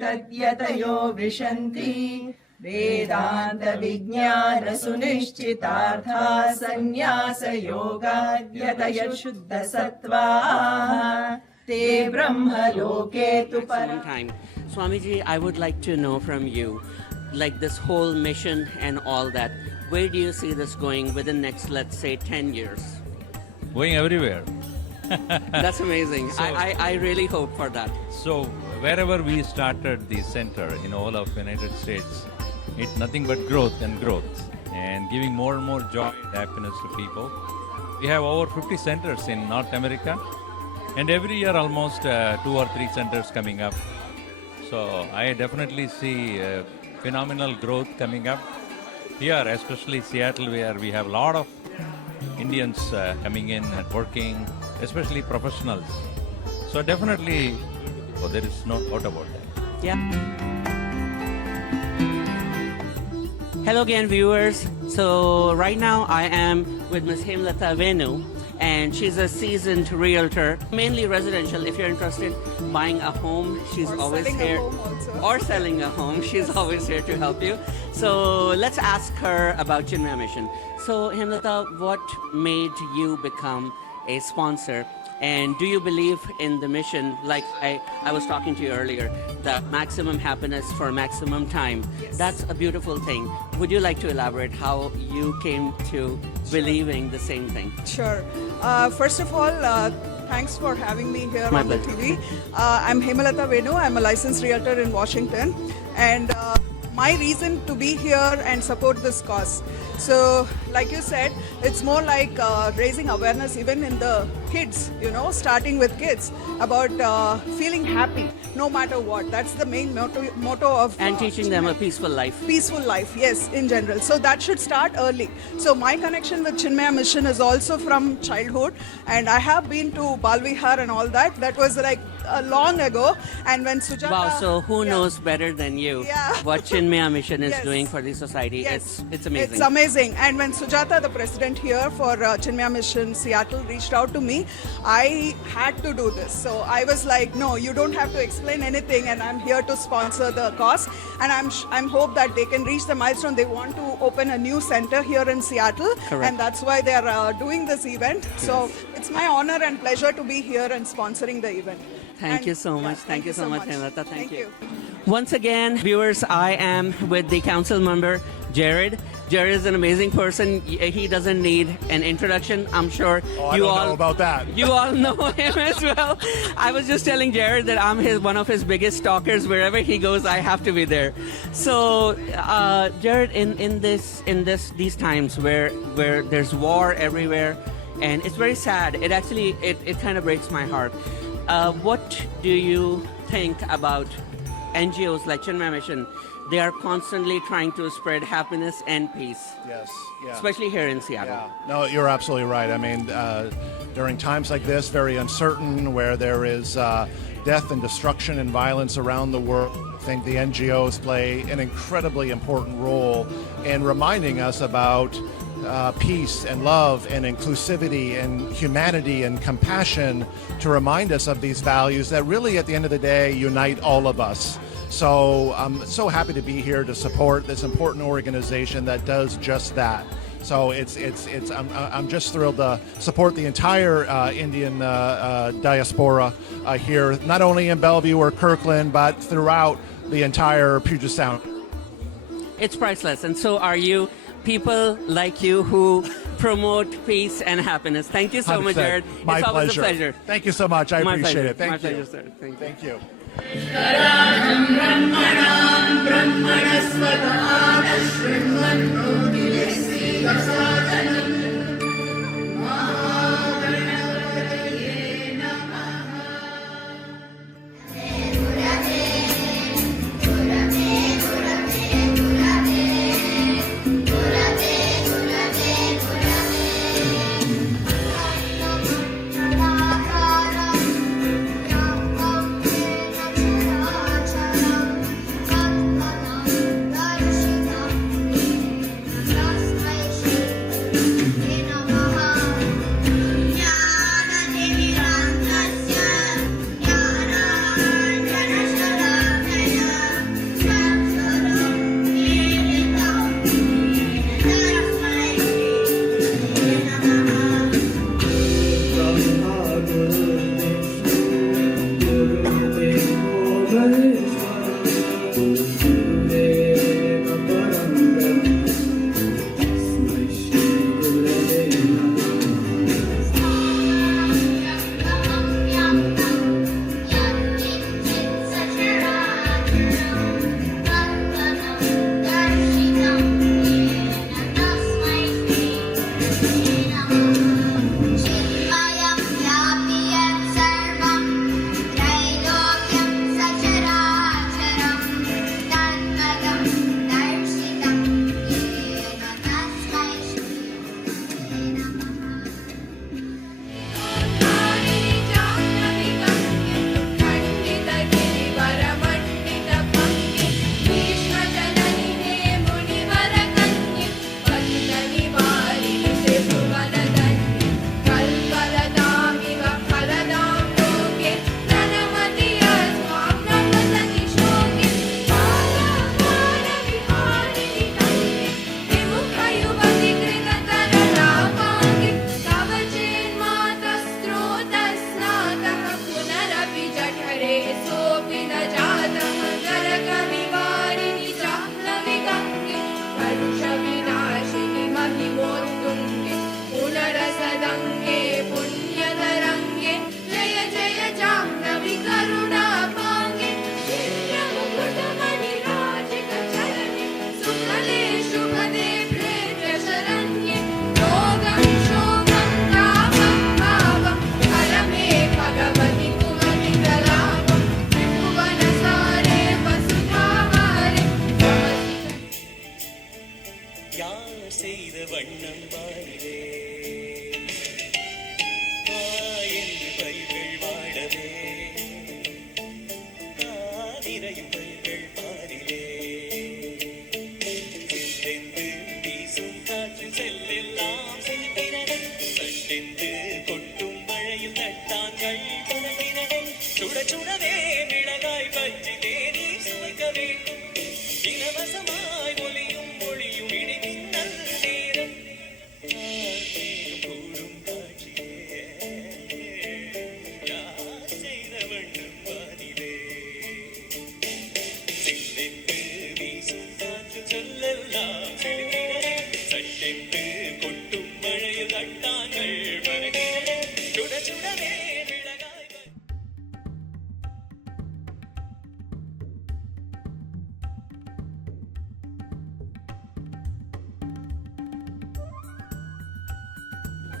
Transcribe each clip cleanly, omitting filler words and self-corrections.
तद्यतयो विशन्ति वेदान्तविज्ञानसुनिश्चितार्था सन्न्यासयोगाद्यतयः शुद्धसत्त्वाः ते ब्रह्मलोके तु Time. Swamiji, I would like to know from you, like this whole mission and all that, where do you see this going within next, let's say, 10 years? Going everywhere. That's amazing. I really hope for that. So wherever we started the center in all of United States, it's nothing but growth and growth and giving more and more joy and happiness to people. We have over 50 centers in North America, and every year almost 2 or 3 centers coming up. So I definitely see phenomenal growth coming up here, especially Seattle, where we have a lot of Indians coming in and working, especially professionals. So definitely, there is no doubt about that. Yeah. Hello again, viewers. So right now I am with Ms. Hemlata Venu, and she's a seasoned realtor, mainly residential. If you're interested in buying a home, she's always here. Or selling a home, she's always here to help you. So let's ask her about Chinmaya Mission. So Hemlata, what made you become a sponsor? And do you believe in the mission, like I was talking to you earlier, that maximum happiness for maximum time? Yes. That's a beautiful thing. Would you like to elaborate how you came to believing the same thing? Sure. First of all, thanks for having me here My on the pleasure. TV. I'm Hemlata Venu. I'm a licensed realtor in Washington. And my reason to be here and support this cause. So, like you said, it's more like raising awareness even in the kids, starting with kids about feeling happy no matter what. That's the main motto of... And teaching them a peaceful life. Peaceful life, yes, in general. So that should start early. So my connection with Chinmaya Mission is also from childhood, and I have been to Balvihar and all that. That was like long ago. And when Sujata... Wow, so who knows better than you Yeah. what Chinmaya Mission is Yes. doing for the society? Yes. It's amazing. It's amazing. And when Sujata, the president here for Chinmaya Mission Seattle, reached out to me, I had to do this. So I was like, no, you don't have to explain anything, and I'm here to sponsor the cause. And I'm hope that they can reach the milestone. They want to open a new center here in Seattle, Correct. and that's why they are doing this event. So it's my honor and pleasure to be here and sponsoring the event. Thank And- you so yeah, much. Thank you so much, Hemlata. Thank you. Once again, viewers, I am with the council member, Jared. Jared is an amazing person. He doesn't need an introduction. I'm sure Oh, I you don't all know about that. You all know him as well. I was just telling Jared that I'm one of his biggest stalkers. Wherever he goes, I have to be there. So, Jared, in these times where there's war everywhere, and it's very sad. It actually it kind of breaks my heart. What do you think about NGOs like Chinmaya Mission? They are constantly trying to spread happiness and peace, Yes, yeah. especially here in Seattle. Yeah. No, you're absolutely right. I mean, during times like this, very uncertain, where there is death and destruction and violence around the world, I think the NGOs play an incredibly important role in reminding us about peace and love and inclusivity and humanity and compassion, to remind us of these values that really, at the end of the day, unite all of us. So I'm so happy to be here to support this important organization that does just that. So I'm just thrilled to support the entire Indian diaspora here, not only in Bellevue or Kirkland, but throughout the entire Puget Sound. It's priceless, and so are you. People like you who promote peace and happiness. Thank you so much, 100%. Jared. My it's always pleasure. a pleasure. Thank you so much. I My appreciate pleasure. it. Thank My you. pleasure, sir. Thank you. Thank you. Dharshita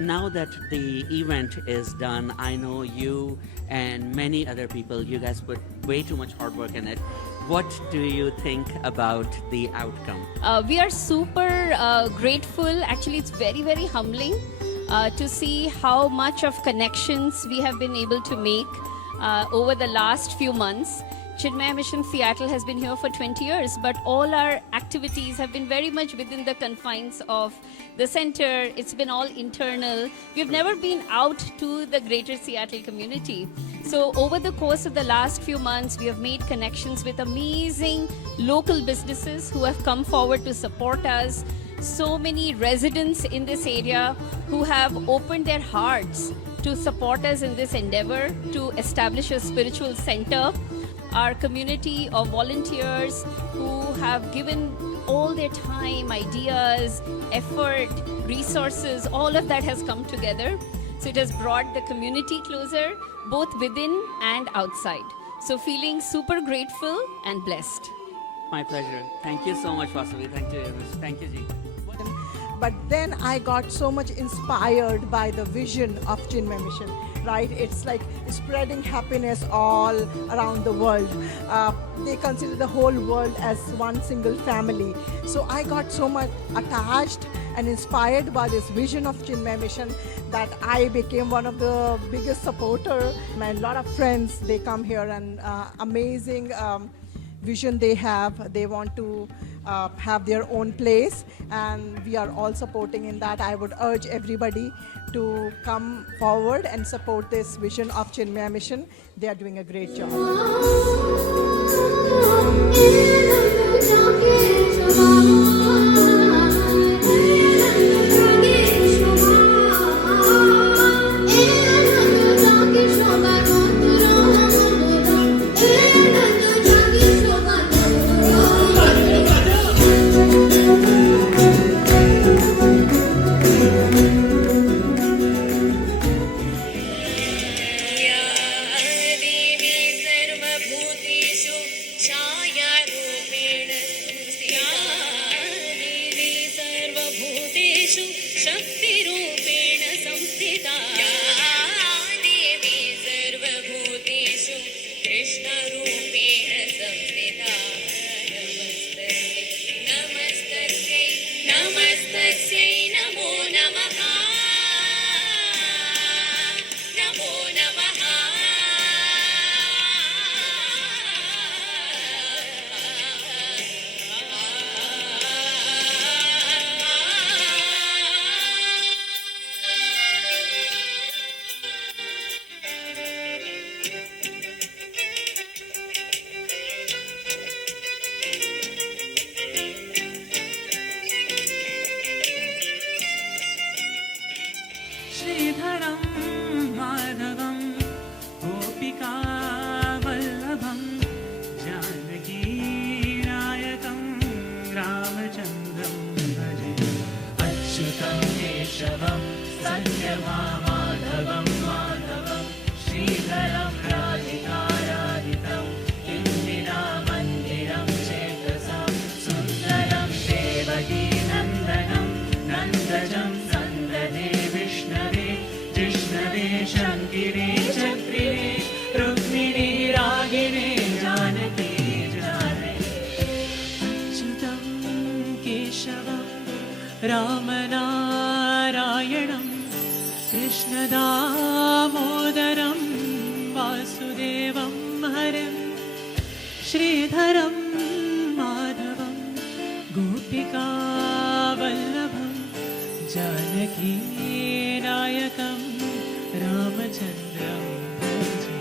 Now that the event is done, I know you and many other people, you guys put way too much hard work in it. What do you think about the outcome? We are super grateful. Actually, it's very, very humbling to see how much of connections we have been able to make over the last few months. Chinmaya Mission Seattle has been here for 20 years, but all our activities have been very much within the confines of the center. It's been all internal. We've never been out to the greater Seattle community. So over the course of the last few months, we have made connections with amazing local businesses who have come forward to support us. So many residents in this area who have opened their hearts to support us in this endeavor to establish a spiritual center. Our community of volunteers who have given all their time, ideas, effort, resources, all of that has come together. So it has brought the community closer, both within and outside. So feeling super grateful and blessed. My pleasure. Thank you so much, Vasavi. Thank you, Amos. Thank you, Ji. But then I got so much inspired by the vision of Chinmaya Mission, right? It's like spreading happiness all around the world. They consider the whole world as one single family. So I got so much attached and inspired by this vision of Chinmaya Mission that I became one of the biggest supporters. A lot of friends, they come here and amazing vision they have. They want to have their own place, and we are all supporting in that. I would urge everybody to come forward and support this vision of Chinmaya Mission. They are doing a great job. Shobha रामनारायणं कृष्णदामोदरं वासुदेवं हरिं श्रीधरं माधवं गोपिकावल्लभं जानकीनायकं रामचन्द्रं भजे।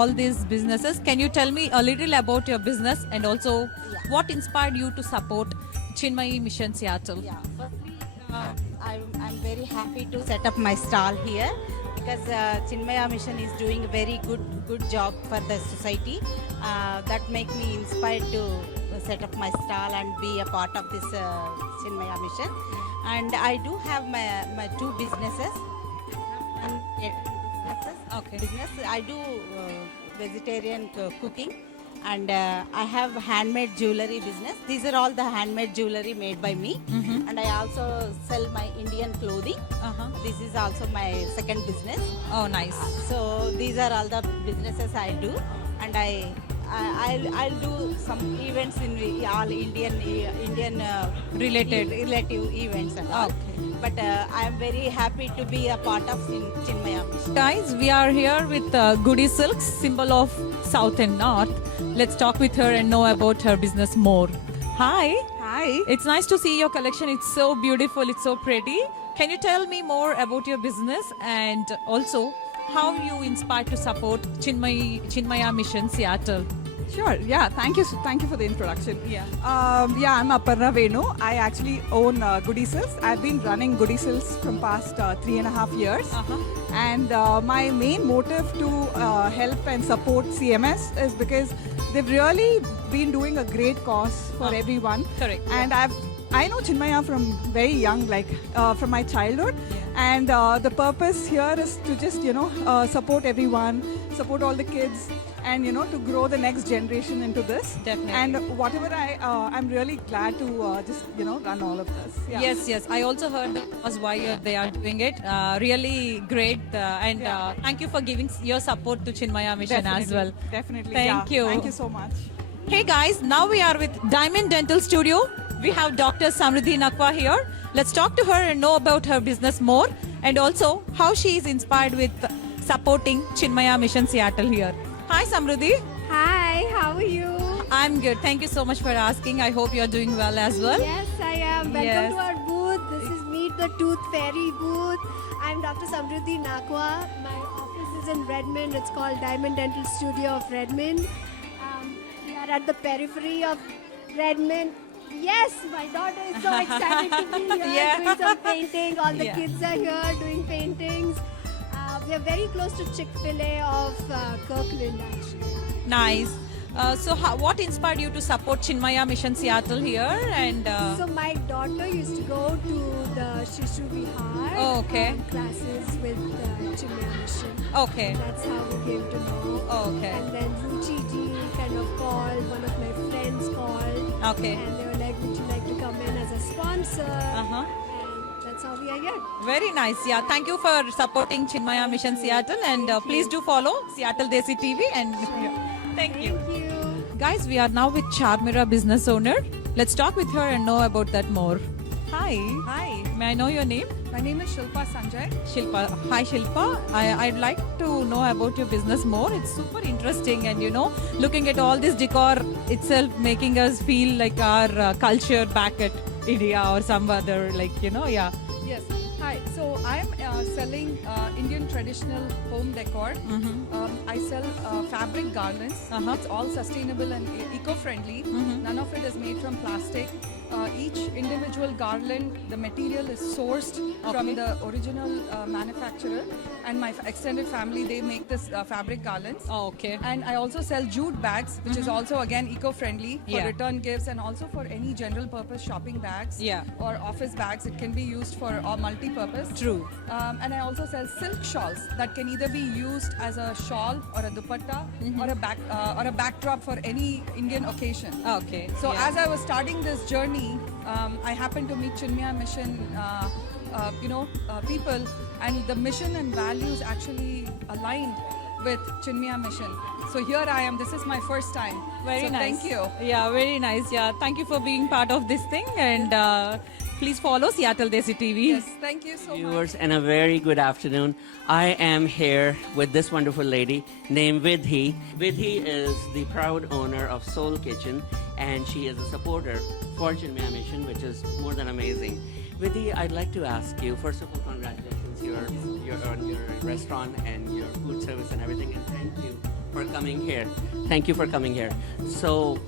all these businesses. Can you tell me a little about your business and also what inspired you to support Chinmayi Mission Seattle? Yeah, firstly, I'm very happy to set up my stall here because Chinmaya Mission is doing a very good job for the society. That make me inspired to set up my stall and be a part of this Chinmaya Mission. And I do have my two businesses. Okay. Business. I do vegetarian cooking, and I have handmade jewelry business. These are all the handmade jewelry made by me, and I also sell my Indian clothing. This is also my second business. Oh, nice. So these are all the businesses I do, and I'll do some events in all Indian relative events and all. Okay. But I am very happy to be a part of Chinmaya Mission. Guys, we are here with Goody Silks, symbol of South and North. Let's talk with her and know about her business more. Hi. Hi. It's nice to see your collection. It's so beautiful. It's so pretty. Can you tell me more about your business and also how you inspired to support Chinmaya Mission Seattle? Sure. Yeah. Thank you for the introduction. Yeah. I'm Aparna Venu. I actually own Goody Silks. I've been running Goody Silks from past 3.5 years. And my main motive to help and support CMS is because they've really been doing a great cause for everyone. Correct. And I know Chinmaya from very young, like from my childhood. And the purpose here is to just, support everyone, support all the kids, and, to grow the next generation into this. Definitely. And whatever I'm really glad to just, run all of this. Yeah. Yes. I also heard that was why they are doing it. Really great. And thank you for giving your support to Chinmaya Mission as well. Definitely. Thank you. Thank you so much. Hey guys, now we are with Diamond Dental Studio. We have Dr. Samruddhi Nakwa here. Let's talk to her and know about her business more and also how she is inspired with supporting Chinmaya Mission Seattle here. Hi Samruddhi. Hi, how are you? I'm good. Thank you so much for asking. I hope you're doing well as well. Yes, I am. Welcome Yes. to our booth. This is Meet the Tooth Fairy booth. I'm Dr. Samruddhi Nakwa. My office is in Redmond. It's called Diamond Dental Studio of Redmond. We are at the periphery of Redmond. Yes, my daughter is so excited to be here Yeah. doing some painting. All the Yeah. kids are here doing paintings. We are very close to Chick-fil-A of Kirkland actually. Nice. So what inspired you to support Chinmaya Mission Seattle here? And So my daughter used to go to the Shishu Vihar Oh, okay. classes with Chinmaya Mission. okay. That's how we came to know. Oh, okay. And then Ruchi ji kind of called, one of my friends called. Okay. And they were like, would you like to come in as a sponsor? Uh-huh. And that's how we are here. Very nice. Yeah. Thank you for supporting Chinmaya Mission Seattle. And please do follow Seattle Desi TV. And thank you. Thank you. Guys, we are now with Charmira business owner. Let's talk with her and know about that more. Hi. Hi. May I know your name? My name is Shilpa Sanjay. Shilpa. Hi Shilpa. I'd like to know about your business more. It's super interesting and looking at all this decor itself making us feel like our culture back at India or some other yeah. Yes. Hi. So I'm selling Indian traditional home decor. I sell fabric garlands. It's all sustainable and eco-friendly. None of it is made from plastic. Each individual garland, the material is sourced from the original manufacturer, and my extended family, they make this fabric garlands. Oh, okay. And I also sell jute bags, which is also again eco-friendly for return gifts and also for any general purpose shopping bags or office bags. It can be used for multi-purpose. True. And I also sell silk shawls that can either be used as a shawl or a dupatta or a backdrop for any Indian occasion. Okay. So as I was starting this journey, I happened to meet Chinmaya Mission, people, and the mission and values actually aligned with Chinmaya Mission. So here I am. This is my first time. Very nice. Thank you. Yeah, very nice. Yeah, thank you for being part of this thing, and please follow Seattle Desi TV. Yes, thank you so much. Viewers, and a very good afternoon. I am here with this wonderful lady named Vidhi. Vidhi is the proud owner of Soul Kitchen, and she is a supporter for Chinmaya Mission, which is more than amazing. Vidhi, I'd like to ask you, first of all, congratulations. You're on your restaurant and your food service and everything, and thank you for coming here. Thank you for coming here. So,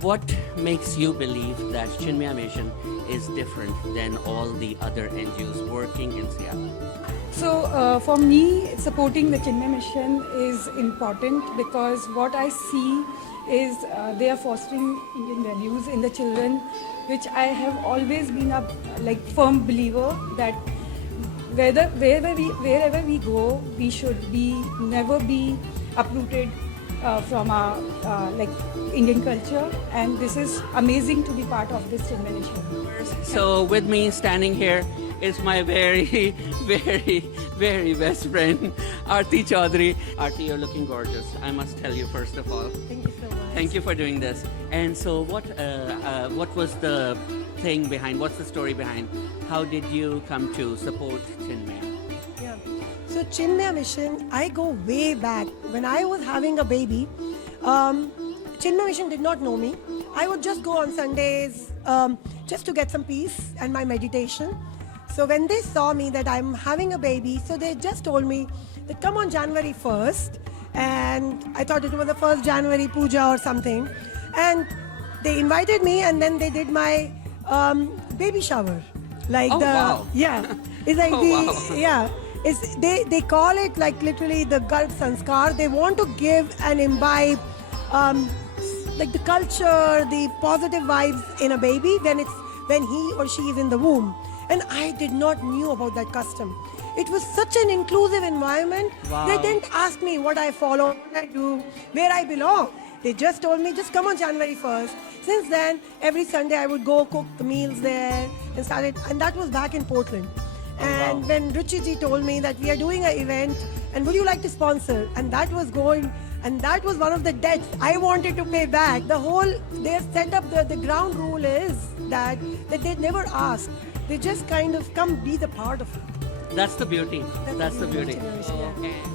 what makes you believe that Chinmaya Mission is different than all the other NGOs working in Seattle? So for me, supporting the Chinmaya Mission is important because what I see is they are fostering Indian values in the children, which I have always been a firm believer that wherever we go, we should never be uprooted from our Indian culture, and this is amazing to be part of this Chinmaya Mission. So with me standing here is my very, very, very best friend, Aarti Chaudhary. Aarti, you're looking gorgeous, I must tell you first of all. Thank you so much. Thank you for doing this. And so what was the thing behind, what's the story behind, how did you come to support Chinmaya? Yeah. So Chinmaya Mission, I go way back. When I was having a baby, Chinmaya Mission did not know me. I would just go on Sundays just to get some peace and my meditation. So when they saw me that I'm having a baby, so they just told me that come on January 1st. And I thought it was the first January puja or something. And they invited me, and then they did my baby shower. Wow. Yeah. It's like It's they call it like literally the Garb Sanskar. They want to give and imbibe the culture, the positive vibes in a baby when he or she is in the womb. And I did not knew about that custom. It was such an inclusive environment. Wow. They didn't ask me what I follow, what I do, where I belong. They just told me, just come on January 1st. Since then, every Sunday I would go cook the meals there and that was back in Portland. And when Ruchi ji told me that we are doing an event and would you like to sponsor? And that was one of the debts I wanted to pay back. They set up the ground rule is that they never ask. They just kind of come be the part of it. That's the beauty. That's the beauty.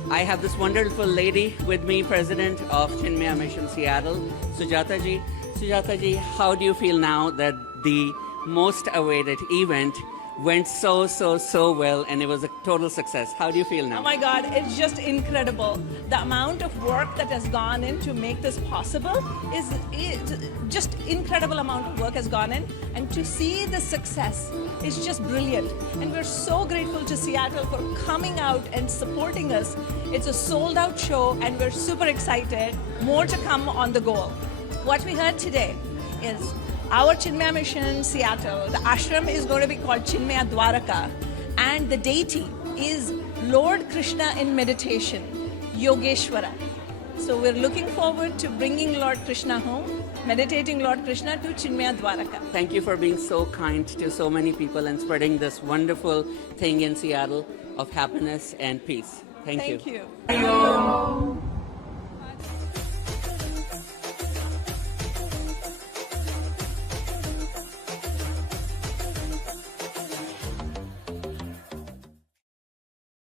I have this wonderful lady with me, president of Chinmaya Mission Seattle, Sujata ji. Sujata ji, how do you feel now that the most awaited event went so well and it was a total success? How do you feel now? Oh my God, it's just incredible. The amount of work that has gone in to make this possible is just incredible amount of work has gone in, and to see the success is just brilliant. And we're so grateful to Seattle for coming out and supporting us. It's a sold out show and we're super excited. More to come on the goal. What we heard today is our Chinmaya Mission Seattle, the ashram is going to be called Chinmaya Dwaraka, and the deity is Lord Krishna in meditation, Yogeshwara. So we're looking forward to bringing Lord Krishna home, meditating Lord Krishna to Chinmaya Dwaraka. Thank you for being so kind to so many people and spreading this wonderful thing in Seattle of happiness and peace. Thank you. Thank you.